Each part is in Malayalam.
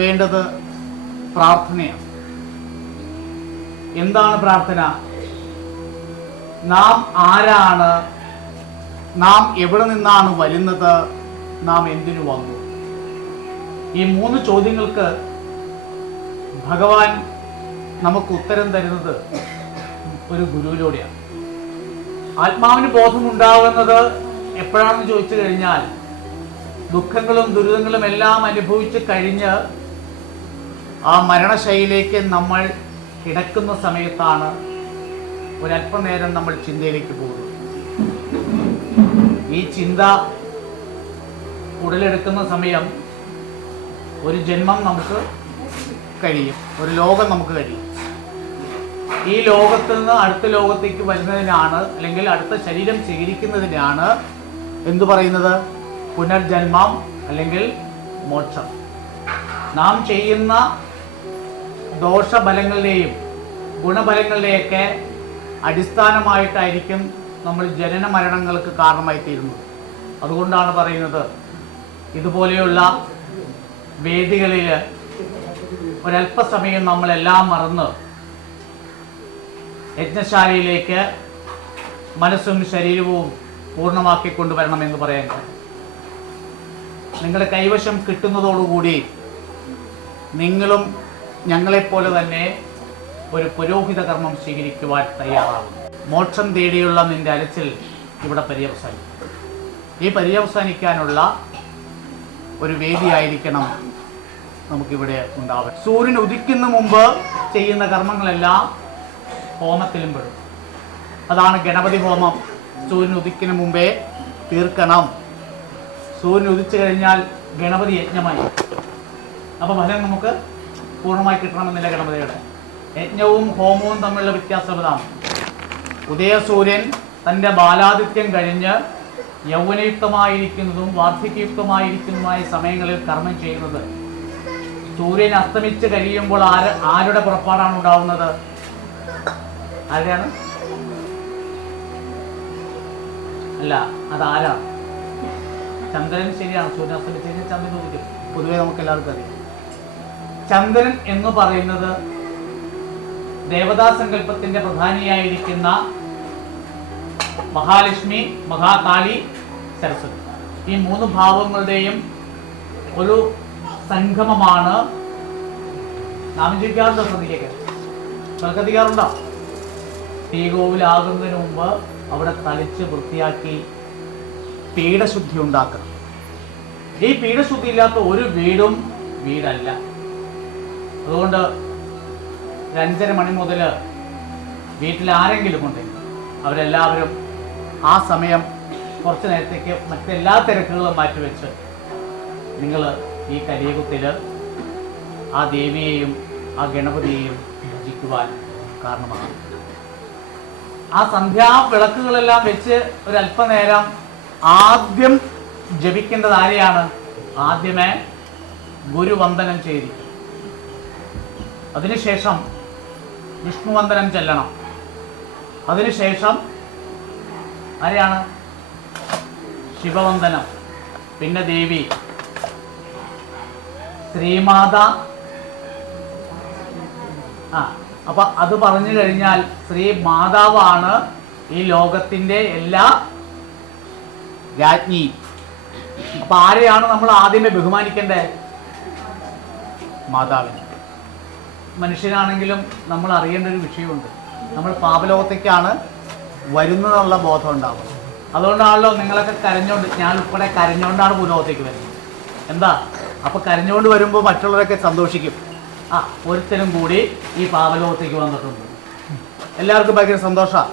വേണ്ടത് പ്രാർത്ഥനയാണ്. എന്താണ് പ്രാർത്ഥന? നാം ആരാണ്? നാം എവിടെ നിന്നാണ് വരുന്നത്? നാം എന്തിനു വന്നു? ഈ 3 ചോദ്യങ്ങൾക്ക് ഭഗവാൻ നമുക്ക് ഉത്തരം തരുന്നത് ഒരു ഗുരുവിലൂടെയാണ്. ആത്മാവിന് ബോധമുണ്ടാകുന്നത് എപ്പോഴാണെന്ന് ചോദിച്ചു കഴിഞ്ഞാൽ, ദുഃഖങ്ങളും ദുരിതങ്ങളും എല്ലാം അനുഭവിച്ച് കഴിഞ്ഞ് ആ മരണശൈലിയിലേക്ക് നമ്മൾ കിടക്കുന്ന സമയത്താണ് ഒരല്പനേരം നമ്മൾ ചിന്തയിലേക്ക് പോകുന്നത്. ഈ ചിന്ത ഉടലെടുക്കുന്ന സമയം ഒരു ജന്മം നമുക്ക് കഴിയും, ഒരു ലോകം നമുക്ക് കഴിയും. ഈ ലോകത്ത് നിന്ന് അടുത്ത ലോകത്തേക്ക് വരുന്നതിനാണ്, അല്ലെങ്കിൽ അടുത്ത ശരീരം സ്വീകരിക്കുന്നതിനാണ് എന്തു പറയുന്നത്? പുനർജന്മം അല്ലെങ്കിൽ മോക്ഷം. നാം ചെയ്യുന്ന ദോഷഫലങ്ങളുടെയും ഗുണഫലങ്ങളുടെയൊക്കെ അടിസ്ഥാനമായിട്ടായിരിക്കും നമ്മൾ ജനന മരണങ്ങൾക്ക് കാരണമായി തീരുന്നത്. അതുകൊണ്ടാണ് പറയുന്നത്, ഇതുപോലെയുള്ള വേദികളിൽ ഒരല്പസമയം നമ്മളെല്ലാം മറന്ന് യജ്ഞശാലയിലേക്ക് മനസ്സും ശരീരവും പൂർണ്ണമാക്കി കൊണ്ടുവരണമെന്ന് പറയാൻ കഴിയും. നിങ്ങളുടെ കൈവശം കിട്ടുന്നതോടുകൂടി നിങ്ങളും ഞങ്ങളെപ്പോലെ തന്നെ ഒരു പുരോഹിത കർമ്മം സ്വീകരിക്കുവാൻ തയ്യാറാകും. മോക്ഷം തേടിയുള്ള നിന്റെ അലച്ചിൽ ഇവിടെ പര്യവസാനിക്കും. ഈ പര്യവസാനിക്കാനുള്ള ഒരു വേദിയായിരിക്കണം നമുക്കിവിടെ ഉണ്ടാവുക. സൂര്യൻ ഉദിക്കുന്ന മുമ്പ് ചെയ്യുന്ന കർമ്മങ്ങളെല്ലാം ഹോമത്തിലും പെടും. അതാണ് ഗണപതി ഹോമം. സൂര്യൻ ഉദിക്കുന്ന മുമ്പേ തീർക്കണം. സൂര്യൻ ഉദിച്ചു കഴിഞ്ഞാൽ ഗണപതി യജ്ഞമായി. അപ്പോൾ ഫലം നമുക്ക് പൂർണ്ണമായി കിട്ടണമെന്നില്ല. ഗണപതിയുടെ യജ്ഞവും ഹോമവും തമ്മിലുള്ള വ്യത്യാസം അതാണ്. ഉദയസൂര്യൻ തൻ്റെ ബാലാദിത്യം കഴിഞ്ഞ് യൗവനയുക്തമായിരിക്കുന്നതും വാർദ്ധക്യയുക്തമായിരിക്കുന്നതുമായ സമയങ്ങളിൽ കർമ്മം ചെയ്യുന്നത്. സൂര്യൻ അസ്തമിച്ച് കഴിയുമ്പോൾ ആരുടെ പുറപ്പാടാണ് ഉണ്ടാവുന്നത്? ആരുടെയാണ്? അല്ല, അതാരാണ്? ചന്ദ്രൻ. ശരിയാണ്. സൂര്യൻ അസ്തമിച്ച് കഴിഞ്ഞാൽ ചന്ദ്രൻ ഉദിക്കും. പൊതുവെ നമുക്ക് എല്ലാവർക്കും അറിയാം. ചന്ദ്രൻ എന്ന് പറയുന്നത് ദേവതാസങ്കല്പത്തിന്റെ പ്രധാനിയായിരിക്കുന്ന മഹാലക്ഷ്മി, മഹാകാളി, സരസ്വതി, ഈ 3 ഭാവങ്ങളുടെയും ഒരു സംഗമമാണ്. നാം ചോദിക്കാറുണ്ടോ? ശ്രദ്ധിക്കാറുണ്ടോ? ശ്രീകോവിലാകുന്നതിന് മുമ്പ് അവിടെ തളിച്ച് വൃത്തിയാക്കി പീഠശുദ്ധി ഉണ്ടാക്കണം. ഈ പീഠശുദ്ധി ഇല്ലാത്ത ഒരു വീടും വീടല്ല. അതുകൊണ്ട് 5:30 മണി മുതൽ വീട്ടിൽ ആരെങ്കിലും ഉണ്ടെങ്കിൽ അവരെല്ലാവരും ആ സമയം കുറച്ച് നേരത്തേക്ക് മറ്റെല്ലാ തിരക്കുകളും മാറ്റിവെച്ച് നിങ്ങൾ ഈ കലിയുഗത്തിൽ ആ ദേവിയെയും ആ ഗണപതിയെയും ഭജിക്കുവാൻ കാരണമാണ്. ആ സന്ധ്യാ വിളക്കുകളെല്ലാം വെച്ച് ഒരല്പനേരം ആദ്യം ജപിക്കേണ്ടത് ആരെയാണ്? ആദ്യമേ ഗുരുവന്ദനം ചെയ്തിരിക്കും. അതിനുശേഷം വിഷ്ണുവന്ദനം ചെല്ലണം. അതിനുശേഷം ആരെയാണ്? ശിവവന്ദനം, പിന്നെ ദേവി, ശ്രീമാത. അപ്പൊ അത് പറഞ്ഞു കഴിഞ്ഞാൽ ശ്രീ മാതാവാണ് ഈ ലോകത്തിന്റെ എല്ലാ രാജ്ഞി. അപ്പൊ ആരെയാണ് നമ്മൾ ആദ്യമേ ബഹുമാനിക്കേണ്ടത്? മാതാവിനെ. മനുഷ്യനാണെങ്കിലും നമ്മൾ അറിയേണ്ട ഒരു വിഷയമുണ്ട്. നമ്മൾ പാപലോകത്തേക്കാണ് വരുന്നതെന്നുള്ള ബോധം ഉണ്ടാവും. അതുകൊണ്ടാണല്ലോ നിങ്ങളൊക്കെ കരഞ്ഞോണ്ട്, ഞാൻ ഉൾപ്പെടെ കരഞ്ഞോണ്ടാണ് ഭൂലോകത്തേക്ക് വരുന്നത്. എന്താ? അപ്പൊ കരഞ്ഞുകൊണ്ട് വരുമ്പോൾ മറ്റുള്ളവരൊക്കെ സന്തോഷിക്കും. ഒരുത്തരും കൂടി ഈ പാപലോകത്തേക്ക് വന്നിട്ടുണ്ട്. എല്ലാവർക്കും ഭയങ്കര സന്തോഷമാണ്.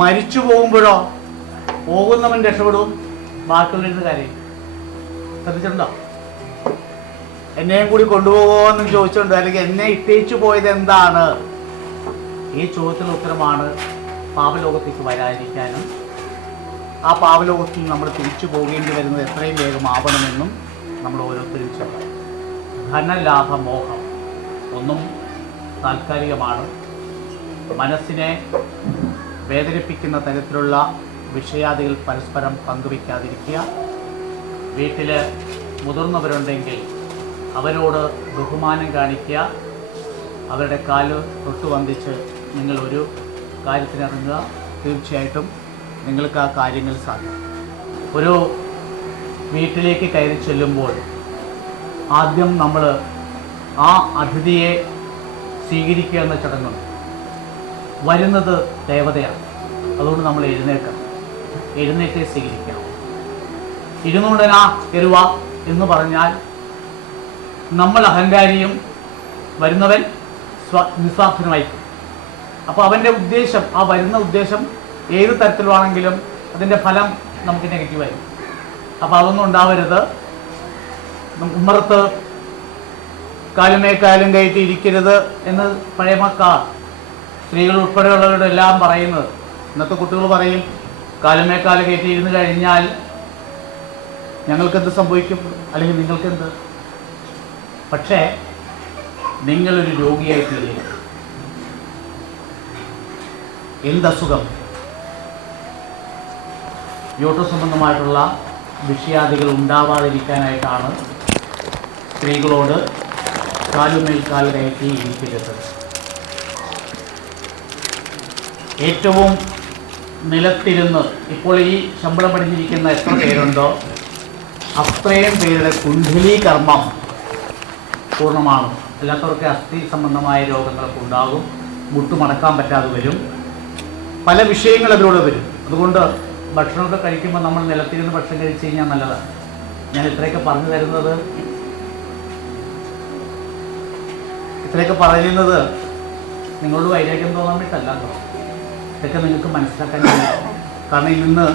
മരിച്ചു പോകുമ്പോഴോ പോകുന്നവൻ രക്ഷപ്പെടും, ബാക്കിയുള്ളവരുന്ന് കരയും. ശ്രദ്ധിച്ചിട്ടുണ്ടോ? എന്നെയും കൂടി കൊണ്ടുപോകുമോയെന്ന് ചോദിച്ചിട്ടുണ്ടോ? അല്ലെങ്കിൽ എന്നെ ഇട്ടേച്ചു പോയത് എന്താണ്? ഈ ചോദ്യത്തിനുള്ള ഉത്തരമാണ് പാപലോകത്തേക്ക് വരാതിരിക്കാനും ആ പാപലോകത്തിൽ നമ്മൾ തിരിച്ചു പോകേണ്ടി വരുന്നത് എത്രയും വേഗം ആവണമെന്നും നമ്മൾ ഓരോരുത്തരും ചെയ്യണം. ധനലാഭമോഹം ഒന്നും താൽക്കാലികമാണ്. മനസ്സിനെ വേദനിപ്പിക്കുന്ന തരത്തിലുള്ള വിഷയാദികൾ പരസ്പരം പങ്കുവയ്ക്കാതിരിക്കുക. വീട്ടിൽ മുതിർന്നവരുണ്ടെങ്കിൽ അവരോട് ബഹുമാനം കാണിക്കുക, അവരുടെ കാല് തൊട്ട് വന്ദിച്ച് നിങ്ങളൊരു കാര്യത്തിനിറങ്ങുക. തീർച്ചയായിട്ടും നിങ്ങൾക്ക് ആ കാര്യങ്ങൾ സാധിക്കും. ഒരു വീട്ടിലേക്ക് കയറി ചെല്ലുമ്പോൾ ആദ്യം നമ്മൾ ആ അതിഥിയെ സ്വീകരിക്കുക എന്ന ചടങ്ങുണ്ട്. വരുന്നത് ദേവതയാണ്, അതുകൊണ്ട് നമ്മൾ എഴുന്നേറ്റ് സ്വീകരിക്കണം. ഇരുന്നുകൊണ്ടനാ കരുവ എന്ന് പറഞ്ഞാൽ നമ്മൾ അഹങ്കാരിയും വരുന്നവൻ നിസ്വാർത്ഥനുമായിരിക്കും. അപ്പോൾ അവൻ്റെ ഉദ്ദേശം, ആ വരുന്ന ഉദ്ദേശം ഏത് തരത്തിലാണെങ്കിലും അതിൻ്റെ ഫലം നമുക്ക് നെഗറ്റീവായിരിക്കും. അപ്പോൾ അതൊന്നും ഉണ്ടാവരുത്. ഉമ്മറത്ത് കാലും കയറ്റി ഇരിക്കരുത് എന്ന് പഴമക്കാർ, സ്ത്രീകൾ ഉൾപ്പെടെയുള്ളവരുടെ എല്ലാം പറയുന്നത്. ഇന്നത്തെ കുട്ടികൾ പറയും കാലും കയറ്റി ഇരുന്ന് കഴിഞ്ഞാൽ ഞങ്ങൾക്കെന്ത് സംഭവിക്കും, അല്ലെങ്കിൽ നിങ്ങൾക്കെന്ത്. പക്ഷേ നിങ്ങളൊരു രോഗിയായി തീരുക. എന്തസുഖം? യൂട്രസ് സംബന്ധമായിട്ടുള്ള വിഷയാദികൾ ഉണ്ടാവാതിരിക്കാനായിട്ടാണ് സ്ത്രീകളോട് കാലുമേൽ കാൽ കയറ്റി ഇരിക്കരുത്. ഏറ്റവും നിലത്തിരുന്ന് ഇപ്പോൾ ഈ ശമ്പളം പഠിച്ചിരിക്കുന്ന എത്ര പേരുണ്ടോ അത്രയും പേരുടെ കുണ്ഡലി കർമ്മം പൂർണ്ണമാണ്. അല്ലാത്തവർക്ക് അസ്ഥി സംബന്ധമായ രോഗങ്ങളൊക്കെ ഉണ്ടാകും, മുട്ടുമടക്കാൻ പറ്റാതെ വരും, പല വിഷയങ്ങൾ അതിലൂടെ വരും. അതുകൊണ്ട് ഭക്ഷണമൊക്കെ കഴിക്കുമ്പോൾ നമ്മൾ നിലത്തിരുന്ന് ഭക്ഷണം കഴിച്ച് കഴിഞ്ഞാൽ നല്ലതാണ്. ഞാൻ ഇത്രയൊക്കെ പറഞ്ഞു തരുന്നത് നിങ്ങളോട് വൈരാഗ്യം തോന്നാൻ വേണ്ടിയിട്ടല്ല. ഇതൊക്കെ നിങ്ങൾക്ക് മനസ്സിലാക്കാൻ കഴിയും. കാരണം ഇന്ന്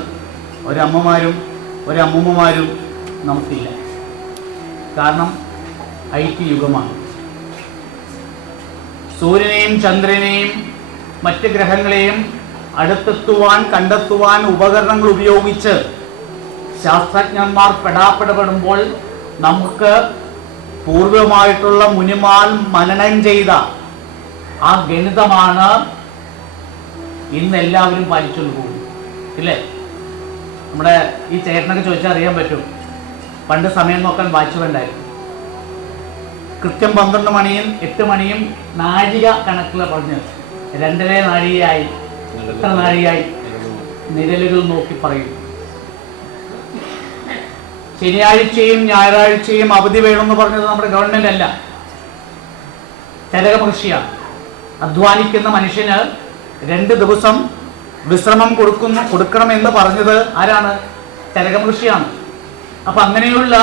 ഒരമ്മമാരും ഒരമ്മൂമ്മമാരും നമുക്കില്ല. കാരണം IT യുഗമാണ്. സൂര്യനെയും ചന്ദ്രനെയും മറ്റ് ഗ്രഹങ്ങളെയും കണ്ടെത്തുവാൻ ഉപകരണങ്ങൾ ഉപയോഗിച്ച് ശാസ്ത്രജ്ഞന്മാർ പെടാപ്പെടുമ്പോൾ നമുക്ക് പൂർവമായിട്ടുള്ള മുനിമാൽ മനനം ചെയ്ത ആ ഗണിതമാണ് ഇന്ന് എല്ലാവരും പാലിച്ചുകൊണ്ട് പോകും. ഇല്ലേ? നമ്മുടെ ഈ ചേട്ടനൊക്കെ ചോദിച്ചാൽ അറിയാൻ പറ്റും. പണ്ട് സമയം നോക്കാൻ വായിച്ചുകൊണ്ടായിരുന്നു. കൃത്യം 12 മണിയും 8 മണിയും നാഴിക കണക്കിൽ പറഞ്ഞ് 2.5 നാഴികയായി, എത്ര നാഴികയായി നിഴലുകൾ നോക്കി പറയും. ശനിയാഴ്ചയും ഞായറാഴ്ചയും അവധി വേണമെന്ന് പറഞ്ഞത് നമ്മുടെ ഗവൺമെന്റ് അല്ല, ചരകമൃഷിയാണ്. അധ്വാനിക്കുന്ന മനുഷ്യന് 2 ദിവസം വിശ്രമം കൊടുക്കണമെന്ന് പറഞ്ഞത് ആരാണ്? ചരകമൃഷിയാണ്. അപ്പൊ അങ്ങനെയുള്ള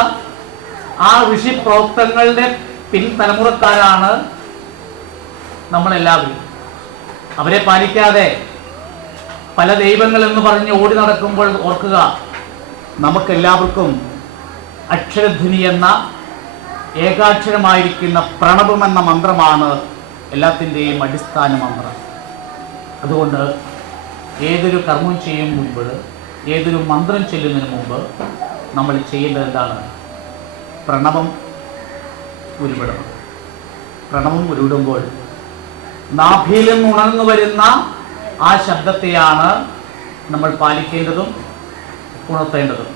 ആ ഋഷി പ്രവക്തങ്ങളുടെ പിൻതലമുറക്കാരാണ് നമ്മളെല്ലാവരും. അവരെ പാലിക്കാതെ പല ദൈവങ്ങൾ എന്ന് പറഞ്ഞ് ഓടി നടക്കുമ്പോൾ ഓർക്കുക, നമുക്കെല്ലാവർക്കും അക്ഷരധ്വനി എന്ന ഏകാക്ഷരമായിരിക്കുന്ന പ്രണവം എന്ന മന്ത്രമാണ് എല്ലാത്തിൻ്റെയും അടിസ്ഥാന മന്ത്രം. അതുകൊണ്ട് ഏതൊരു കർമ്മം ചെയ്യും മുമ്പ്, ഏതൊരു മന്ത്രം ചൊല്ലുന്നതിന് മുമ്പ് നമ്മൾ ചെയ്യേണ്ടത് എന്താണ്? പ്രണവം ഉരുവിടണം. പ്രണവം ഉരുവിടുമ്പോൾ നാഭിയിൽ നിന്ന് ഉണർന്നു വരുന്ന ആ ശബ്ദത്തെയാണ് നമ്മൾ പാലിക്കേണ്ടതും ഉണർത്തേണ്ടതും.